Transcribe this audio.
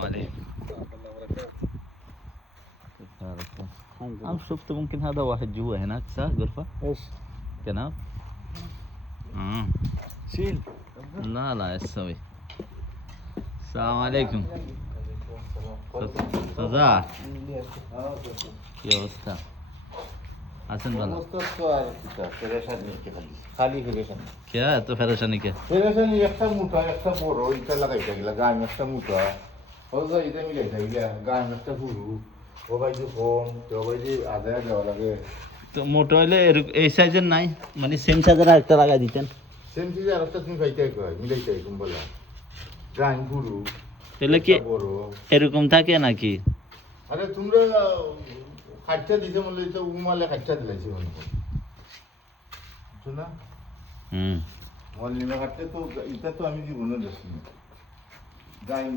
السلام عليكم. كيف حالك؟ أنا شفت ممكن هذا واحد جوا هناك صح غرفة؟ ايش؟ كناب؟ شيل. لا لا ايش تسوي؟ السلام عليكم. رضا يا أستاذ حسن वाला खाली फिरेशन क्या है तो परेशानी क्या फिरेशन একটা মোটা একটা বড় এটা লাগাইতে গেলা গান একটা মোটা ওই এটা মিলাইতে গেলা গান একটা পুরু ও ভাই যে কম তো ভাই যে আধা দেওয়া লাগে তো মোটো হলে এই সাইজের নাই মানে সেম সাইজের একটা লাগাই দিতেন সেম চিজে আর একটা তুমি পাইতে কয় মিলাইতে কম বলা গান পুরু তাহলে কি বড় এরকম থাকে নাকি আরে তোমরা খাচ্চা দিতে বললে তো উমালে খাচ্চা দিলাইছে মনে শোনা হুম মল নিমে খাচ্ছে তো এটা তো আমি জীবনে দেখিনি গাইন